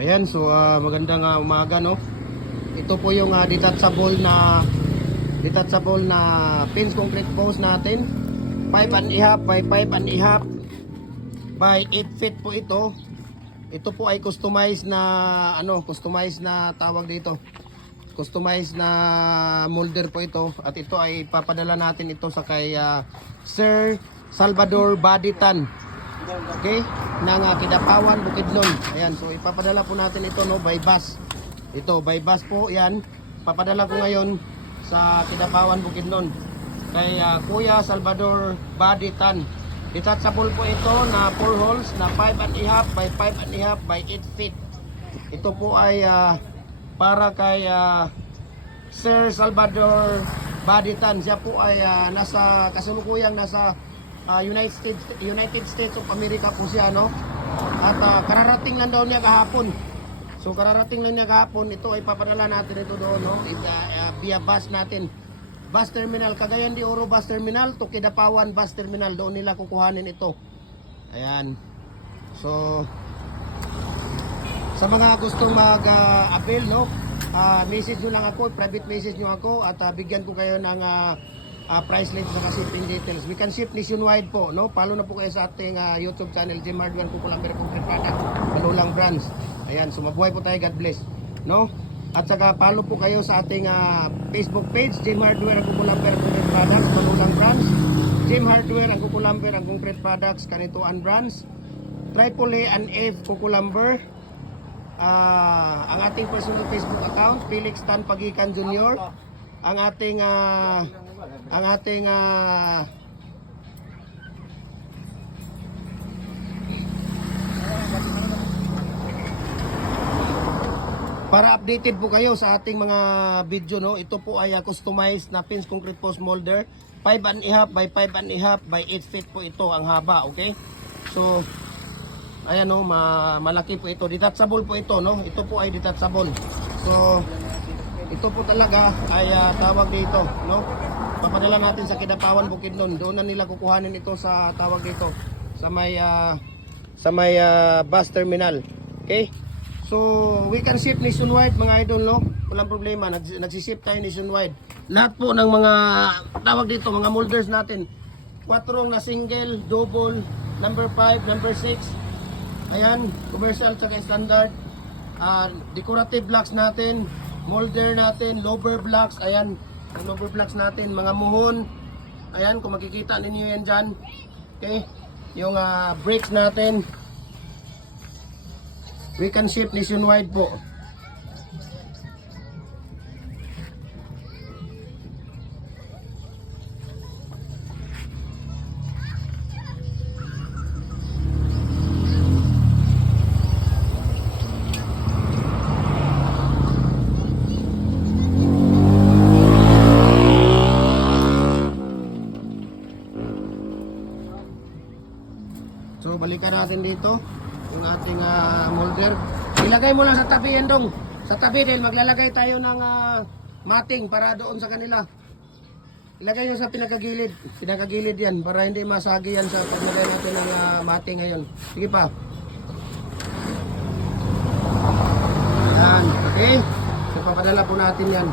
Ayan, so magandang umaga, no. Ito po yung detachable na pins concrete post natin. 5.5 by 5.5 by 8 feet po ito. Ito po ay customized na customized na tawag dito. Customized na molder po ito, at ito ay papadala natin ito sa kay Sir Salvador Baditan. Okay? Nang Kidapawan, Bukidnon. Ayan, so ipapadala po natin ito, no, by bus. Ito, by bus po, yan. Papadala ko ngayon sa Kidapawan, Bukidnon. Kay Kuya Salvador Baditan. Detachable po ito na 4 holes na 5.5 by 5.5 by 8 feet. Ito po ay para kay Sir Salvador Baditan. Siya po ay nasa kasulukuyang nasa United States of America po siya, no? At kararating lang daw niya kahapon. So kararating lang niya kahapon. Ito ay papadala natin ito doon, no? Via bus natin. Bus terminal, Cagayan de Oro bus terminal to Kidapawan bus terminal. Doon nila kukuhanin ito. Ayan. So sa mga gustong mag-avail, no? Message nyo lang ako, private message nyo ako, at bigyan ko kayo ng price list sa shipping details. We can ship nationwide po, no? Follow na po kayo sa ating YouTube channel, Jim Hardware Kukulamber Concrete Product, Manulang Brands. Ayan, so mabuhay po tayo, God bless, no? At saka follow po kayo sa ating Facebook page, Jim Hardware Kukulamber Concrete Products, Manulang Brands. Jim Hardware ang Kukulamber ang Concrete Products, Kanituan Brands. AAA and F Kukulamber. Ang ating personal Facebook account, Felix Tan Pagikan Jr. Ang ating para updated po kayo sa ating mga video, no. Ito po ay customized na pins concrete post molder, 5.5 by 5.5 by 8 feet po ito ang haba, okay? So ayan, no, malaki po ito. Detachable po ito, no. Ito po ay detachable. So ito po talaga ay tawag dito, no. Papadala natin sa Kidapawan, Bukidnon. Doon na nila kukuhanin ito sa tawag dito sa may bus terminal. Okay? So we can ship nationwide, mga idol, no. Walang problema. Nagsiship tayo nationwide. Lahat po ng mga tawag dito, mga molders natin. 4 na single, double, number 5, number 6. Ayan, commercial at standard. Decorative blocks natin, molder natin, lower blocks. Ayan, ang lower blocks natin, mga muhon. Ayan, kung makikita ninyo yan dyan. Okay, yung brakes natin. We can ship nationwide po. So balikan natin dito yung ating molder. Ilagay mo lang sa tabi yan, dong. Sa tabi, dahil maglalagay tayo ng mating para doon sa kanila. Ilagay nyo sa pinakagilid yan para hindi masagi yan sa paglagay natin ng mating ngayon. Sige pa. Yan, okay. So papadala po natin yan.